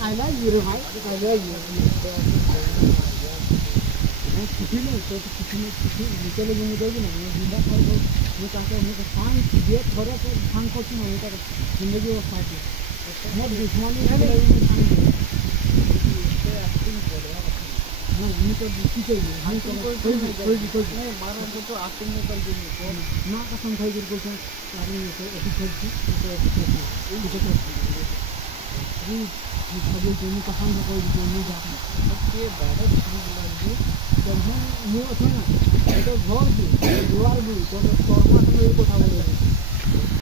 I love you, right? I love you. किसी ने तो किसी ने निकले भी नहीं देगी ना मैं जिंदा था तो मैं कहता हूँ मैं खान ये थोड़ा सा खान को क्यों नहीं कर जिंदगी वो खाती मैं दुश्मनी है नहीं खान इससे एक्टिंग कर रहा है ना ये तो किसी के लिए हम तो कोई नहीं मारा तो एक्टिंग में कर देंगे ना कसम खाई कर कुछ आदमी को अभी कर दी तो ये तो सभी दोनों का हम कोई नहीं जाता ये बड़ा चीज लगी जब हम मुंह था ना तो घर भी द्वार भी तो शर्मा से कोठा बोले